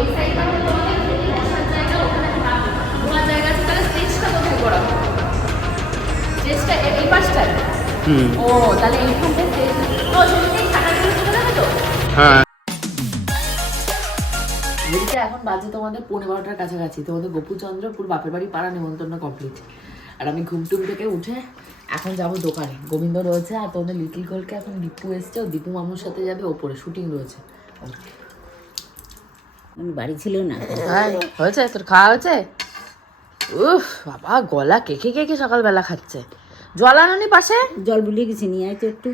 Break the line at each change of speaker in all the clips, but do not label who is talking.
এই সাইডটা হলো আমাদের বসার জায়গা ওখানে ঘোরার জায়গা আছে তাহলে স্টেজটা কোথায় করা হবে? স্টেজটা এই পাশটায়? ও তাহলে এইখানটা স্টেজ তো সেদিকেই থাকাগুলো চলে যাবে তো?
হ্যাঁ।
এখন বাজে তোমাদের পনেরো বারোটার কাছাকাছি। তোমাদের গোপুচন্দ্র পুরো বাপের বাড়ি পাড়া নিমন্ত্রণ কমপ্লিট আর আমি ঘুম টুম থেকে উঠে এখন যাব দোকানে। গোবিন্দ রয়েছে আর তোমাদের লিটল গোলকে এখন দীপু এসছে। ও দীপু মামুর সাথে যাবে ওপরে শুটিং রয়েছে।
উনি বাড়ি ছিল না।
হ্যাঁ হয়েছে? তোর খাওয়া হয়েছে? উফ বাবা গলা কেকে কেকে সকালবেলা খাচ্ছে। জল আনোনি পাশে?
জল বুলিয়ে গেছি নিয়ে আয় তো একটু।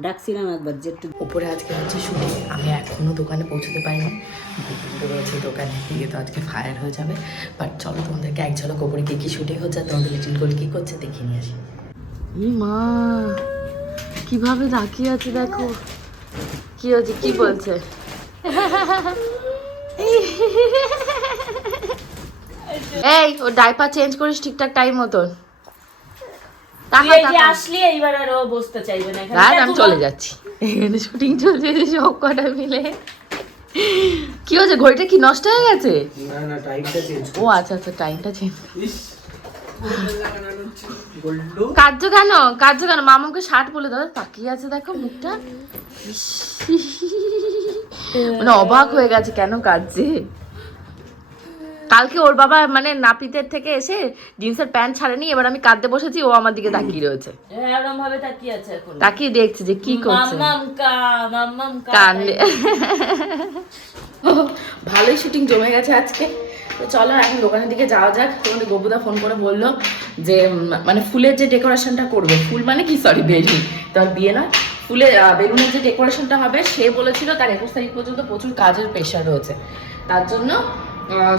ডাকছিলাম একবার যে একটু।
ওপরে আজকে হচ্ছে শুটিং। আমি এখনও দোকানে পৌঁছতে পারিনি। রয়েছে দোকানে। গিয়ে তো আজকে ফায়ার হয়ে যাবে। বাট চলো তোমাদেরকে এক ঝলক ওপরে কি কি শুটিং হচ্ছে আর তোমাদের লিটিল গোল কি করছে দেখে নিয়ে আসি। মা কীভাবে তাকিয়ে আছে দেখো? কি হচ্ছে কি বলছে? এই ও ডাইপার চেঞ্জ করিস ঠিকঠাক টাইম মতন।
আসলি এইবার আর ও বসতে চাইবে না
আমি চলে যাচ্ছি। এখানে শুটিং চলছে যে সব কটা মিলে। কি হয়েছে ঘড়িটা কি নষ্ট হয়ে গেছে?
না না টাইমটা চেঞ্জ
ও আচ্ছা আচ্ছা টাইমটা চেঞ্জ কার্য কেন? কার্য কেন? মামাকে শার্ট বলে দাও তাকিয়ে আছে দেখো মুখটা। মানে অবাক হয়ে গেছে কেন কাঁদছে? কালকে ওর বাবা মানে নাপিতের থেকে এসে জিন্সের প্যান্ট ছাড়েনি এবার আমি কাঁদতে বসেছি ও আমার দিকে তাকিয়ে রয়েছে।
এরকম ভাবে তাকিয়ে আছে এখন।
তাকিয়ে দেখছে যে কি করছে। কান্দে ভালোই শুটিং জমে গেছে আজকে। তো চলো এখন দোকানের দিকে যাওয়া যাক। তোমাদের গবুদা ফোন করে বলল যে মানে ফুলের যে ডেকোরেশনটা করবে ফুল মানে কি? Sorry balloon. তার বিয়ে না আহ, বেলুনের যে ডেকোরেশনটা হবে সে বলেছিল তার একুশ তারিখ পর্যন্ত প্রচুর কাজের প্রেশার রয়েছে। তার জন্য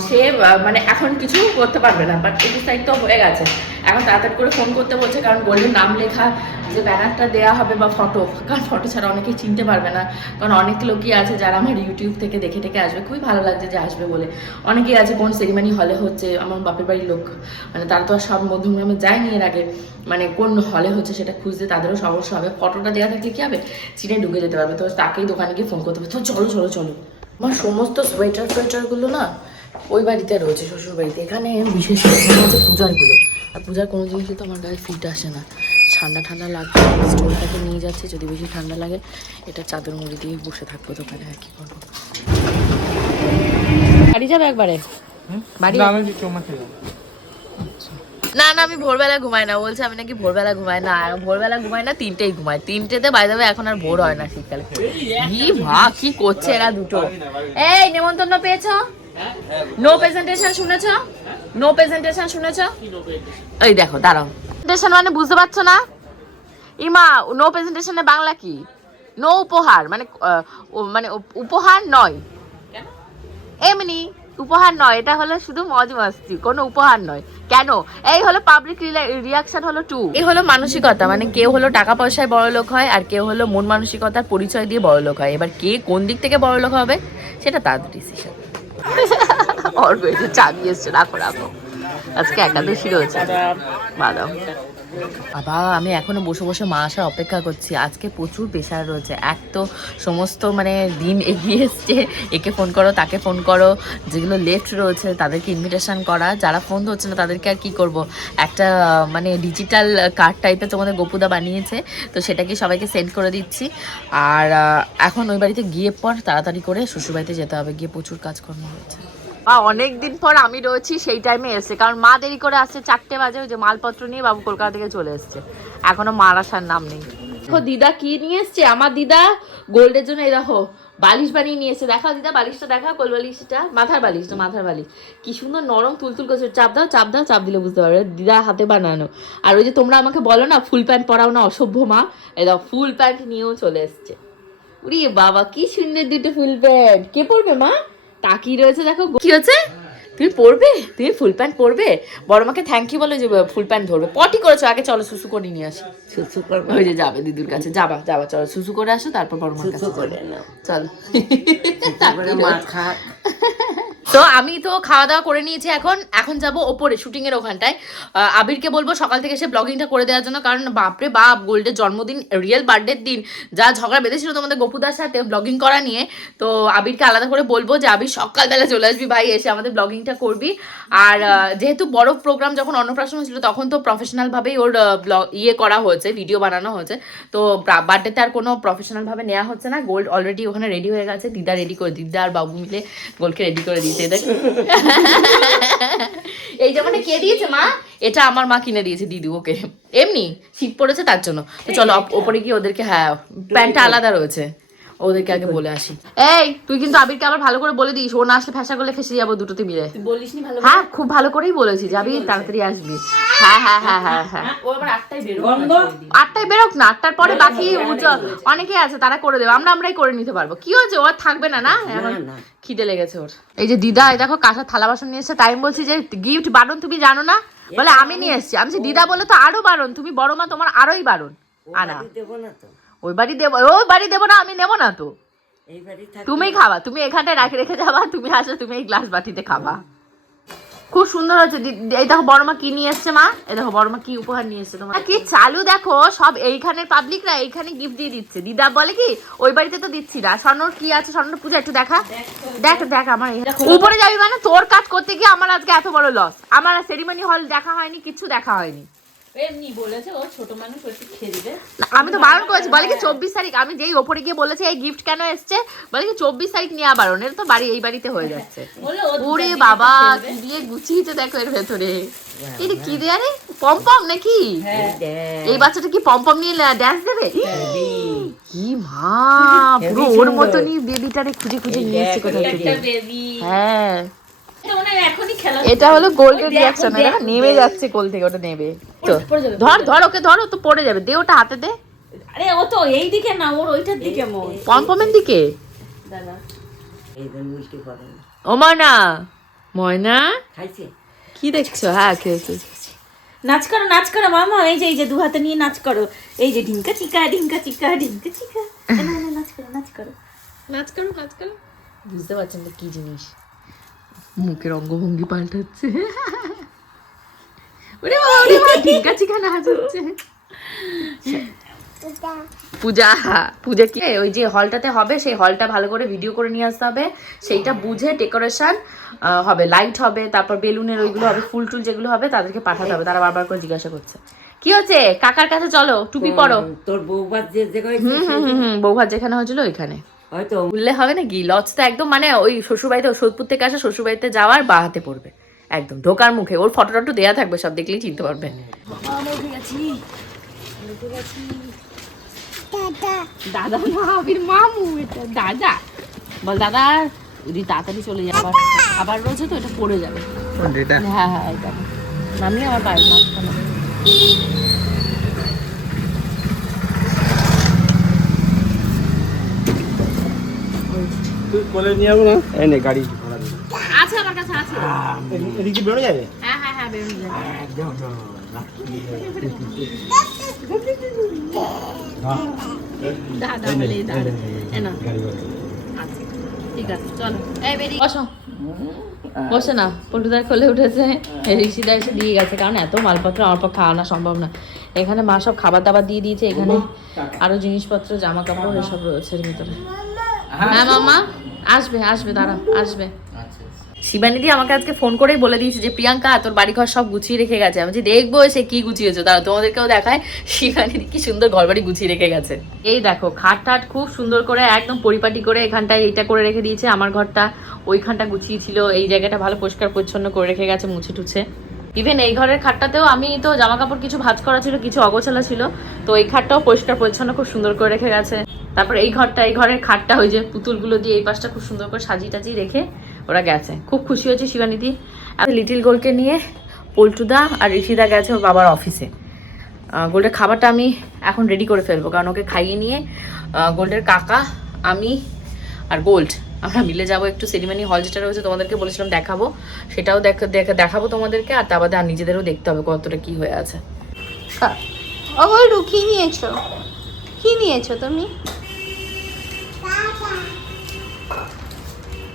সে মানে এখন কিছু করতে পারবে না বাট তারিখ তো হয়ে গেছে। এখন তাড়াতাড়ি করে ফোন করতে বলছে, কারণ গোল্ডের নাম লেখা, যে ব্যানারটা দেওয়া হবে বা ফটো কারণ ফটো ছাড়া অনেকেই চিনতে পারবে না, কারণ অনেক লোকই আছে যারা আমার ইউটিউব থেকে দেখে দেখে আসবে, খুবই ভালো লাগছে যে আসবে বলে। অনেকেই আছে কোন সেরিমানি হলে হচ্ছে, আমার বাপের বাড়ির লোক মানে তারা তো আর সব মধ্যমগ্রামে যায়নি এর আগে মানে কোন হলে হচ্ছে সেটা খুঁজতে তাদেরও সমস্যা হবে। ফটোটা দেওয়া থাকলে কী হবে? চিনে ঢুকে যেতে পারবে। তো তাকেই দোকানে গিয়ে ফোন করতে হবে। তো চলো চলো চলো। আমার সমস্ত সোয়েটার সোয়েটারগুলো না ওই বাড়িতে রয়েছে শ্বশুর বাড়িতে। এখানে বিশেষ হচ্ছে পূজারগুলো আর পূজার কোনো জিনিসই তো আমার গায়ে ফিট আসে না। ঠান্ডা ঠান্ডা লাগবে স্টোরটাকে নিয়ে যাচ্ছে যদি বেশি ঠান্ডা লাগে এটা চাদর মুড়ি দিয়ে বসে থাকব দোকানে আর কি করব? বাড়ি যাবে একবারে? বাড়ি? না না আমি ভোরবেলা ঘুমাই না। বলছে আমি নাকি ভোরবেলা ঘুমাই না। ভোরবেলা ঘুমাই না তিনটেই ঘুমাই। তিনটেতে বাই যাবে এখন আর ভোর হয় না শীতকালে। কি মা কি করছে এরা দুটো? এই নেমন্তন্ন পেয়েছ? নো প্রেজেন্টেশন শুনেছো? নো প্রেজেন্টেশন শুনেছো? এই দেখো দাঁড়াও। প্রেজেন্টেশন মানে বুঝতে পারছ না? ইমা নো প্রেজেন্টেশনে বাংলা কি? নো উপহার মানে মানে উপ- উপহার নয়। এমনি উপহার নয় এটা হলো শুধু মজ মাস্তি কোনো উপহার নয়। কেন? এই হলো পাবলিক রিয়াকশন হলো টু এই হলো মানসিকতা মানে কেউ হলো টাকা পয়সায় বড় লোক হয় আর কেউ হলো মন মানসিকতার পরিচয় দিয়ে বড় লোক হয়। এবার কে কোন দিক থেকে বড় লোক হবে সেটা তার ডিসিশন অল্প একটু চাবি এসছে রাখো রাখো। আজকে একাদশী রয়েছে। বাদাম। বাবা, আমি এখনও বসে বসে মা আসার অপেক্ষা করছি। আজকে প্রচুর প্রেশার রয়েছে। এক তো সমস্ত মানে দিন এগিয়ে এসছে। একে ফোন করো, তাকে ফোন করো। যেগুলো লেফট রয়েছে, তাদেরকে ইনভিটেশন করা। যারা ফোন ধরছে না, তাদেরকে আর কী করব? একটা মানে ডিজিটাল কার্ড টাইপের তোমাদের গোপুদা বানিয়েছে। তো সেটাকে সবাইকে সেন্ড করে দিচ্ছি। আর এখন ওই বাড়িতে গিয়ে পর তাড়াতাড়ি করে শ্বশুরবাড়িতে যেতে হবে। গিয়ে প্রচুর কাজকর্ম রয়েছে বা অনেক দিন পর আমি রয়েছি সেই টাইমে এসে। কারণ মা দেরি করে আসছে, চারটে বাজে, ওই যে মালপত্র নিয়ে বাবু কলকাতা থেকে চলে এসছে। এখনও মার আসার নাম নেই। দেখো, দিদা কি নিয়ে এসছে? আমার দিদা গোল্ডের জন্য, এই দেখো, বালিশ বানিয়ে নিয়ে এসছে। দেখাও দিদা, বালিশটা দেখাও, কোল বালিশটা। মাথার বালিশটা মাথার বালিশ। কি সুন্দর নরম তুলতুল করছে। চাপ দাও চাপ দাও, চাপ দিলে বুঝতে পারবে। দিদা হাতে বানানো। আর ওই যে তোমরা আমাকে বলো না, ফুল প্যান্ট পরাও না, অসভ্য মা? এই দেখো, ফুল প্যান্ট নিয়েও চলে এসছে। উরি বাবা, কি সুন্দর দুটো ফুল প্যান্ট। কে পরবে মা? তাকিয়ে রয়েছে দেখো কি হচ্ছে? তুমি পড়বে তুমি ফুল প্যান্ট পরবে? বড় মাকে থ্যাংক ইউ বলে যে ফুল প্যান্ট ধরবে। পটি করেছ আগে চলো সুসু করে নিয়ে আসি।
সুসু করবে
ওই যে যাবে দিদুর কাছে যাবা যাবা চলো সুসু করে আসো তারপর বড় মার কাছে
করে নাও।
চলো।
তারপরে মা খাক।
তো আমি তো খাওয়া দাওয়া করে নিয়েছি এখন। এখন যাব ওপরে শুটিং এর ওখানটায়। আবিরকে বলব সকাল থেকে সে ব্লগিংটা করে দেওয়ার জন্য, কারণ বাপরে বাপ, গোল্ডের জন্মদিন রিয়েল বার্থডের দিন। যা ঝগড়া বেঁধেছিল তোমাদের গোপুদার সাথে ব্লগিং করা নিয়ে, তো আবিরকে আলাদা করে বলব যে, আবির, সকালবেলা চলে আসবি ভাই, এসে আমাদের ব্লগিংটা করবি। আর যেহেতু বড় প্রোগ্রাম যখন অন্নপ্রাশন হয়েছিল, তখন তো প্রফেশনাল ভাবেই ওর ব্লগ ইয়ে করা হয়েছে ভিডিও বানানো হয়েছে। তো বার্থডেতে আর কোনো প্রফেশনাল ভাবে নেওয়া হচ্ছে না। গোল্ড অলরেডি ওখানে রেডি হয়ে গেছে। দিদা রেডি করে, দিদা আর বাবু মিলে গোল্ডকে রেডি করে দিয়েছে। দেখ এই জামাটা কে দিয়েছে মা? এটা আমার মা কিনে দিয়েছে দিদি ওকে। এমনি শীত পড়েছে তার জন্য। তো চলো ওপরে গিয়ে ওদেরকে হ্যাঁ প্যান্টটা আলাদা রয়েছে। ওদেরকে আগে বলে আসি। এই তুই কিন্তু আবিরকে আবার ভালো করে বলে দিস। ও না আসলে ফ্যাসা করলে ফেসে যাব দুটোতে মিলে।
বলিসনি ভালো
হ্যাঁ খুব ভালো করেই বলেছি যাবি তাড়াতাড়ি আসবি। হ্যাঁ হ্যাঁ হ্যাঁ হ্যাঁ হ্যাঁ।
ও আবার আটটায় বেরো
আটটায় বেরোক না আটটার পরে বাকি উজ- অনেকে আছে তারা করে দেবে। আমরা আমরাই করে নিতে পারব। কি হয়েছে? ও আর থাকবে না না? এখন খিদে লেগেছে ওর। এই যে দিদা এই দেখো কাঁসার থালা বাসন নিয়ে এসছে। তাই আমি বলছি যে গিফট বারণ তুমি জানো না? বলে আমি নিয়ে এসেছি। আমি দিদা বলে তো আরও বারণ। তুমি বড় মা তোমার আরোই বারণ। আনা।
দেবো না তো।
ওই বাড়ি দেবো ওই বাড়ি দেবো না আমি নেব না তো। তুমি খাবা তুমি এখানটায় রাখে রেখে যাবা তুমি আসো তুমি এই গ্লাস বাটিতে খাবা। খুব সুন্দর হচ্ছে এই দেখো বড় মা কি নিয়ে এসছে মা? এই দেখো বড় মা কি উপহার নিয়ে এসছে তোমার। কি চালু দেখো সব এইখানের পাবলিকরা এইখানে গিফট দিয়ে দিচ্ছে। দিদা বলে কি ওই বাড়িতে তো দিচ্ছি না। স্বর্ণর কি আছে? স্বর্ণর পূজা একটু দেখা। দেখ। দেখ আমার উপরে যাবি মানে তোর কাজ করতে গিয়ে আমার আজকে এত বড় লস আমার সেরিমনি হল দেখা হয়নি কিছু দেখা হয়নি। আমি তো বারণ করেছি বলে কি চব্বিশ তারিখ আমি যেই ওপরে গিয়ে বলেছি এই গিফট কেন এসছে? বলে কি চব্বিশ তারিখ নেওয়া বারণ এটা তো বাড়ি এই বাড়িতে হয়ে যাচ্ছে। ওরে বাবা কি দিয়ে গুছিয়েছে দেখো এর ভেতরে। এটা কি দেয়া রে পমপম নাকি? এই বাচ্চাটা কি পমপম নিয়ে ড্যান্স দেবে? কি মা পুরো ওর মতনই বেবিটারে খুঁজে খুঁজে নিয়ে এসছে কোথা থেকে। হ্যাঁ। এটা হলো গোল্ডের রিয়াকশন নেমে যাচ্ছে কোল থেকে ওটা নেবে। তো। ধর ধর ওকে ধর তো পড়ে যাবে। দে ওটা হাতে দে।
আরে ও তো এই দিকে না ওর ওইটার দিকে মন।
পমপমের দিকে?
দাদা।
ও ময়না। ময়না?
খাইছে?
কি দেখছ? হ্যাঁ খেয়েছি।
নাচ করো নাচ করো মামা। এই যে এই যে দু হাতে নিয়ে নাচ করো। এই যে ঢিঙ্কা চিকা ঢিঙ্কা চিকা ঢিঙ্কা চিকা না, না, না, নাচ করো নাচ করো।
নাচ করো নাচ করো। বুঝতে পারছেন না কি জিনিস। মুখের অঙ্গভঙ্গি পাল্টাচ্ছে। ওরে বাবা ওরে বাবা ঠিকা চিকা নাচ হচ্ছে পূজা পূজা কি? ওই যে হলটাতে হবে সেই হলটা ভালো করে ভিডিও করে নিয়ে আসতে হবে। সেইটা বুঝে ডেকোরেশন হবে লাইট হবে তারপর বেলুনের ওইগুলো হবে ফুল টুল যেগুলো হবে তাদেরকে পাঠাতে হবে। তারা বারবার করে জিজ্ঞাসা করছে। কি হচ্ছে? কাকার কাছে চলো টুপি পরো।
তোর বউবার যে জায়গায়
হুম হুম হুম হুম বৌভাত যেখানে হয়েছিল ওইখানে।
হয়তো।
বললে হবে নাকি? লজ তো একদম মানে ওই শ্বশুরবাড়িতে সোদপুর থেকে আসা শ্বশুরবাড়িতে যাওয়ার বা হাতে পড়বে। একদম ঢোকার মুখে। ওর ফটো টটো দেওয়া থাকবে সব দেখলেই চিনতে পারবে। দাদা। না আবির মামু এটা দাদা। বল দাদা যদি তাড়াতাড়ি চলে যায় আবার আবার রয়েছে তো এটা পড়ে যাবে। হ্যাঁ হ্যাঁ এটা। নামিয়ে আমার পায়ের মাঝখানে
তুই কোলে নিয়ে যাব না? এই নে গাড়ি। এদিকে- এদিকে বেরো যাবে?
হ্যাঁ হ্যাঁ হ্যাঁ যাবে। দাদা বলে দাদা আচ্ছা, ঠিক আছে চলো। এই বেরিয়ে বসো। বসে না পল্টুদার কোলে উঠেছে। ঋষিদা এসে দিয়ে গেছে কারণ এত মালপত্র আমার পক্ষে আনা সম্ভব না। এখানে মা সব খাবার দাবার দিয়ে দিয়েছে এখানে আরও জিনিসপত্র জামা কাপড় এসব রয়েছে ভিতরে। হ্যাঁ। মামা আসবে আসবে দাঁড়া আসবে। শিবানিদি আমাকে আজকে ফোন করেই বলে দিয়েছে যে, প্রিয়াঙ্কা, তোর বাড়ি ঘর সব গুছিয়ে রেখে গেছে। আমি যে, দেখব সে কি গুছিয়েছো। তারা তোমাদেরকেও দেখায়, শিবানিদি কি সুন্দর ঘর বাড়ি গুছিয়ে রেখে গেছে। এই দেখো, খাট টাট খুব সুন্দর করে একদম পরিপাটি করে এখানটায় এইটা করে রেখে দিয়েছে। আমার ঘরটা ওইখানটা গুছিয়ে ছিল এই জায়গাটা ভালো পরিষ্কার পরিচ্ছন্ন করে রেখে গেছে মুছে টুছে। ইভেন এই ঘরের খাটটাতেও আমি তো জামা কাপড় কিছু ভাঁজ করা ছিল, কিছু অগোছালা ছিল, তো এই খাটটাও পরিষ্কার পরিচ্ছন্ন খুব সুন্দর করে রেখে গেছে। তারপর এই ঘরটা, এই ঘরের খাটটা, ওই যে পুতুলগুলো দিয়ে এই পাশটা খুব সুন্দর করে সাজিয়ে টাজিয়ে রেখে ওরা গেছে। খুব খুশি হয়েছে শিবানিদি। আর লিটিল গোলকে নিয়ে পল্টুদা আর ঋষিদা গেছে ওর বাবার অফিসে গোল্ডের খাবারটা আমি এখন রেডি করে ফেলব, কারণ ওকে খাইয়ে নিয়ে গোল্ডের কাকা, আমি আর গোল্ড, আমরা মিলে যাব একটু সেরিমানি হল যেটা রয়েছে তোমাদেরকে বলেছিলাম দেখাবো। সেটাও দেখ, দেখ- দেখাবো তোমাদেরকে, আর তার বাদে আর নিজেদেরও দেখতে হবে কতটা কি হয়ে আছে।
কি নিয়েছো? কি নিয়েছো তুমি?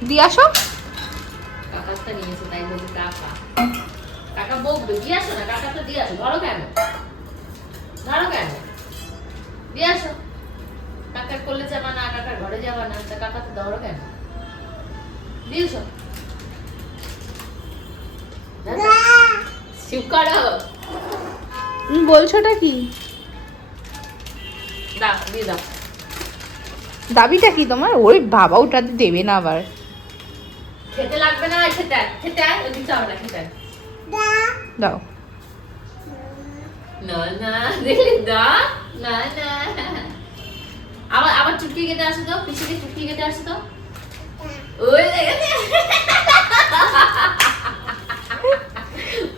দিয়ে আসো।
মাছটা নিয়েছে তাই বলছি কাকা কাকা বকবে দিয়ে আসো না কাকা তো দিয়ে আসো। ধরো কেন? ধরো কেন? দিয়ে আসো। কাকার কোলে যাবা না কাকার ঘরে যাবা না তা কাকা তো ধরো কেন? দিয়ে এসো চুপ করো।
বলছোটা কি?
দাও দিয়ে দাও।
দাবিটা কি তোমার? ওই বাবা ওটাতে দেবে না আবার।
খেতে লাগবে না খেতে খেতে আয়, ওই দিতে হবে না খেতে
দাও।
না না দেখলি দা না না। আবার আবার চুটকি কেটে আসো তো পিছিয়ে চুটকি কেটে আসো তো। ওই দেখেছে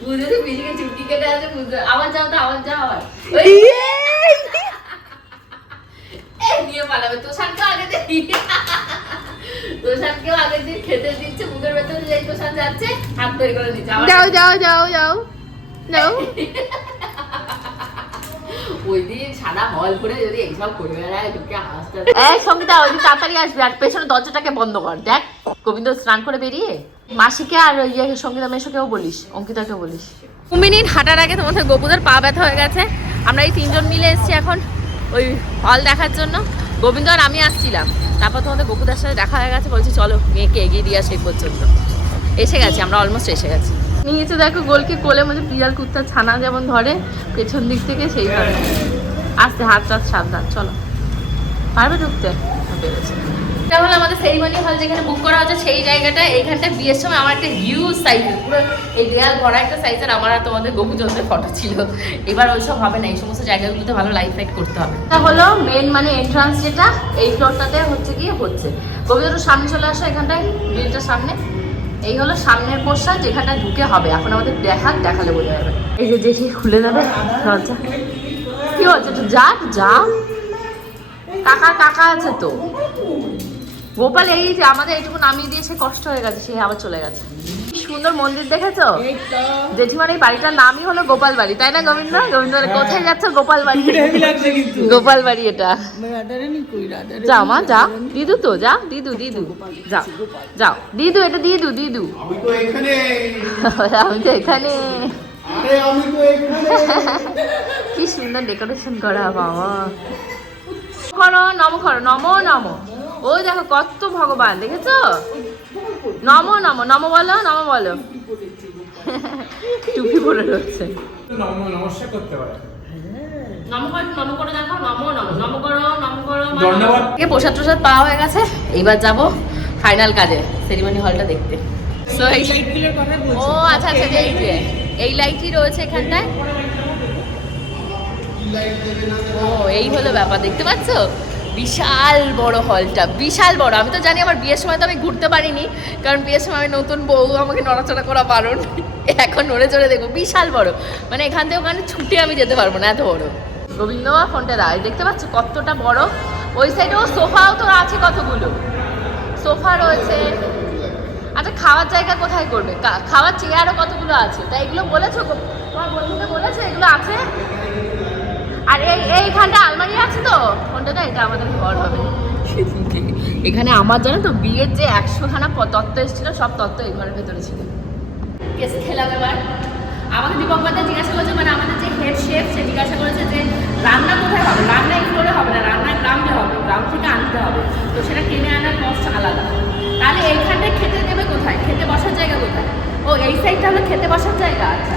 বুঝেছি পিছিয়ে চুটকি কেটে আসে বুঝতে আবার যাও তো আবার যাও আবার। ওই এই নিয়ে পালাবে তোষানকে আগে দেখি। তোষানকেও আগে দিয়ে খেতে দিচ্ছে মুখের ভেতরে যে তোষান যাচ্ছে হাত তৈরি করে দিচ্ছে।
যাও যাও যাও যাও যাও।
ওই দিন সারা হল করে যদি এইসব করে বেড়ায় তোকে হাসতে এই সঙ্গীতা ওই তাড়াতাড়ি আসবি আর পেছনে দরজাটাকে বন্ধ কর। দেখ গোবিন্দ স্নান করে বেরিয়ে মাসিকে আর ওই ইয়ে সঙ্গীতা মেশোকেও বলিস অঙ্কিতাকেও বলিস। দু মিনিট হাঁটার আগে তোমাদের গোপুদের পা ব্যথা হয়ে গেছে। আমরা এই তিনজন মিলে এসেছি এখন ওই হল দেখার জন্য। গোবিন্দ আর আমি আসছিলাম। তারপর তোমাদের বকুদার সাথে দেখা হয়ে গেছে বলছি চলো মেয়েকে এগিয়ে দিয়ে আসে পর্যন্ত এসে গেছি আমরা অলমোস্ট এসে গেছি। নিয়েছে দেখো গোলকে কোলে মধ্যে পিয়াল কুত্তার ছানা যেমন ধরে পেছন দিক থেকে সেইভাবে আস্তে হাত টাত সাবধান চলো। পারবে ঢুকতে? হ্যাঁ, পেরেছে এটা হলো আমাদের সেরিমনি হল যেখানে বুক করা হচ্ছে, সেই জায়গাটা এইখানটা বিয়ের সময় আমার একটা হিউজ সাইজের পুরো এই দেয়াল ভরা একটা সাইজের আমার আর তোমাদের গোপুচন্দ্রের ফটো ছিল। এবার ওইসব হবে না, এই সমস্ত জায়গাগুলোতে ভালো লাইট ফাইট করতে হবে। এটা হলো মেন মানে এন্ট্রান্স যেটা, এই ফ্লোরটাতে হচ্ছে কি হচ্ছে। গোবিন্দ সামনে চলে আসো এখানটায় গ্রিলটার সামনে। এই হলো সামনের পোর্শন যেখানটা ঢুকে হবে, এখন আমাদের দেখাক, দেখালে বোঝা যাবে। এই যে দেখি, খুলে যাবে দরজা। কি হচ্ছে যা যা কাকা কাকা আছে তো। গোপাল এই যে আমাদের এইটুকু নামিয়ে দিয়েছে কষ্ট হয়ে গেছে সে আবার চলে গেছে। কি সুন্দর মন্দির দেখেছ? জেঠিমার এই বাড়িটার নামই হলো গোপাল বাড়ি তাই না গোবিন্দ? গোবিন্দ কোথায় যাচ্ছে গোপাল বাড়ি? গোপাল বাড়ি এটা। যা মা যা দিদু তো যা দিদু দিদু। যাও যাও। দিদু এটা দিদু দিদু।
আমি তো এখানে।
আমি তো এখানে।
আরে আমি তো এখানে।
কি সুন্দর ডেকোরেশন করা বাবা। করো নম করো নম নম। ওই দেখো কত ভগবান দেখেছ? নম নম নম বলো নম বলো। টুপি পরে রয়েছে।
নমস্কার করতে পারে।
নম করো দেখো নম নম নম করো নম করো মা, নম।
ধন্যবাদ।
এ প্রসাদ টসাদ পাওয়া হয়ে গেছে। এইবার যাব ফাইনাল কাজে সেরিমনি হলটা দেখতে। ও আচ্ছা আচ্ছা এই যে এই লাইটই রয়েছে এখানটায়। ও এই হলো ব্যাপার দেখতে পাচ্ছ? বিশাল বড় হলটা বিশাল বড়। আমি তো জানি আমার বিয়ের সময় তো আমি ঘুরতে পারিনি, কারণ বিয়ের সময় আমি নতুন বউ, আমাকে নড়াচড়া করা বারণ। এখন নড়ে চড়ে দেখব, বিশাল বড়। মানে এখান থেকে ওখানে ছুটে আমি যেতে পারব না, এত বড়। গোবিন্দ ফোনটা দাঁড়ায় দেখতে পাচ্ছ কতটা বড়? ওই সাইডেও সোফাও তো আছে কতগুলো? সোফা রয়েছে। আচ্ছা খাওয়ার জায়গা কোথায় করবে? খাওয়ার চেয়ারও কতগুলো আছে? তাই এগুলো বলেছ তোমার বন্ধুকে বলেছ এগুলো আছে? আর এই, এইখানটা আলমারি কোনটা না এটা আমাদের ঘর হবে। এখানে আমার জানো তো বিয়ের যে একশো খানা তত্ত্ব এসেছিল সব তত্ত্ব এই ঘরের ভেতরে ছিল। কেসে খেলাম এবার। আমাকে দীপক জিজ্ঞাসা করেছে মানে আমাদের যে হেড শেফ সে জিজ্ঞাসা করেছে যে রান্না কোথায় হবে? রান্না এই ফ্লোরে হবে না রান্না গ্রামে হবে গ্রাম থেকে আনতে হবে। তো সেটা কিনে আনার কষ্ট আলাদা। তাহলে এইখানটায় খেতে দেবে কোথায়? খেতে বসার জায়গা কোথায়? ও এই সাইডটা হলো খেতে বসার জায়গা? আচ্ছা।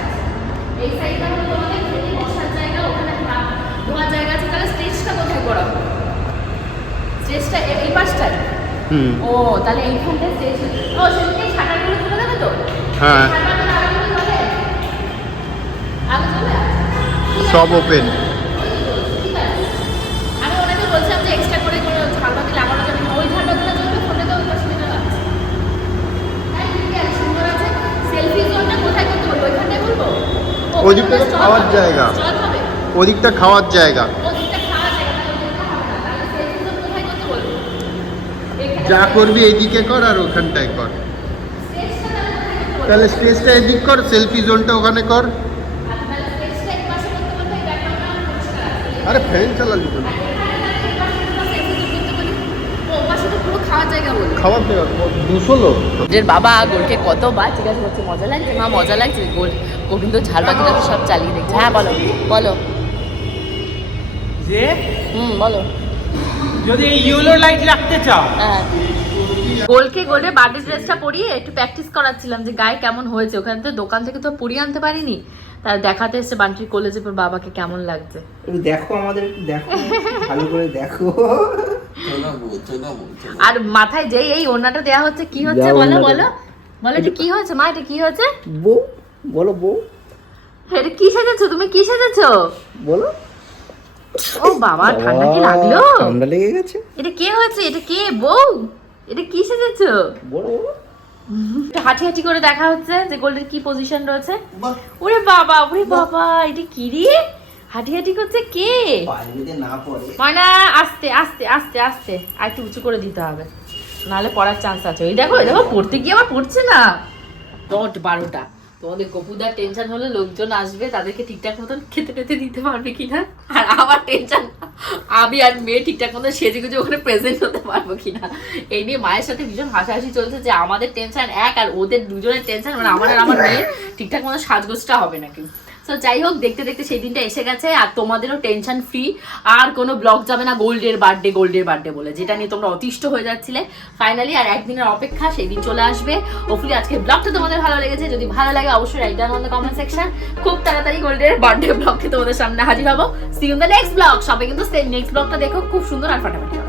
এই সাইডটা হলো তোমাদের খেতে বসার ধোয়ার জায়গা আছে তাহলে স্টেজটা কোথায় করা স্টেজটা এই পাশটায়? ও তাহলে এইখানটায় স্টেজ ও সেদিকে শাটারগুলো তুলে দেবে তো?
হ্যাঁ। সব ওপেন
আমি ওনাকে বলছিলাম যে এক্সট্রা করে কোনো ঝালবাতি লাগানো যাবে ওই ঝালবাতিটা পাশে লাগছে হ্যাঁ ঠিক আছে সুন্দর আছে। সেলফি জোনটা কোথায় করতে বলব? ওইখানটায় বলব?
খাওয়ার জায়গা। ওদিকটা খাওয়ার জায়গা। যা করবি এইদিকে কর আর ওখানটায় কর।
তাহলে
স্টেজটা এদিক কর সেলফি জোনটা ওখানে কর।
আর আছে।
আরে ফ্যান চালালি তো।
ও পাশে তো পুরো খাওয়া খাওয়ার
খাবার জায়গা দুশো লোক।
গোল্ডের বাবা গোলকে কতবার জিজ্ঞাসা করছে মজা লাগছে? মা মজা লাগছে? গোল গোবিন্দ ঝাল বাকিটা সব চালিয়ে দেখছে। হ্যাঁ বলো বলো।
যে?
হুম বলো।
যদি এই ইউলো লাইট রাখতে চাও।
হ্যাঁ। গোলকে গোলের বার্থডে ড্রেসটা পরিয়ে একটু প্র্যাকটিস করাচ্ছিলাম যে গায়ে কেমন হয়েছে। ওখানে তো দোকান থেকে তো পরিয়ে আনতে পারিনি। তার দেখাতে বান্টির কলেজে ওর বাবাকে কেমন লাগছে।
একটু দেখো আমাদের দেখো। ভালো করে দেখো।
আর মাথায় যেই এই ওড়নাটা দেয়া হচ্ছে কি হচ্ছে? বলো বলো। বলো এটা কি হয়েছে? মা এটা কি হয়েছে?
বউ বলো বউ।
এটা কি সেজেছো? তুমি কি সেজেছো?
বলো।
ও বাবা ঠান্ডা কি লাগল?
ঠান্ডা লেগে গেছে।
এটা কে হয়েছে? এটা কে? বউ? এটা কি সেজেছো? হাঁটি হাঁটি করে দেখা হচ্ছে যে গোল্ডের কি পজিশন রয়েছে। ওরে বাবা ওরে বাবা এটা কি রে? হাঁটি হাঁটি করছে কে? ময়না আস্তে আস্তে আস্তে আস্তে। আর একটু উঁচু করে দিতে হবে। নাহলে পড়ার চান্স আছে। ওই দেখো দেখো পড়তে গিয়ে আবার পড়ছে না। দট বারোটা। তোমাদের গপুদার টেনশন হলে লোকজন আসবে, তাদেরকে ঠিকঠাক মতন খেতে টেতে দিতে পারবে কিনা? আর আমার টেনশন আমি আর মেয়ে ঠিকঠাক মতন সেজে গুজে ওখানে প্রেজেন্ট হতে পারব কিনা? এই নিয়ে মায়ের সাথে ভীষণ হাসাহাসি চলছে যে আমাদের টেনশন এক আর ওদের দুজনের টেনশন মানে আমার আর আমার মেয়ে ঠিকঠাক মতো সাজগোজটা হবে নাকি তো যাই হোক, দেখতে দেখতে সেই দিনটা এসে গেছে, আর তোমাদেরও টেনশন ফ্রি আর কোনো ব্লগ যাবে না গোল্ডের বার্থডে গোল্ডের বার্থডে বলে, যেটা নিয়ে তোমরা অতিষ্ঠ হয়ে যাচ্ছিলে। ফাইনালি আর একদিনের অপেক্ষা, সেই দিন চলে আসবে। হোপফুলি আজকে ব্লগটা তোমাদের ভালো লেগেছে। যদি ভালো লাগে, অবশ্যই right down on comment section খুব তাড়াতাড়ি গোল্ডের বার্থডে ব্লগকে তোমাদের সামনে হাজির হব। See in the next blog সবাই কিন্তু নেক্সট ব্লগটা দেখো। খুব সুন্দর আর ফাটাফাটি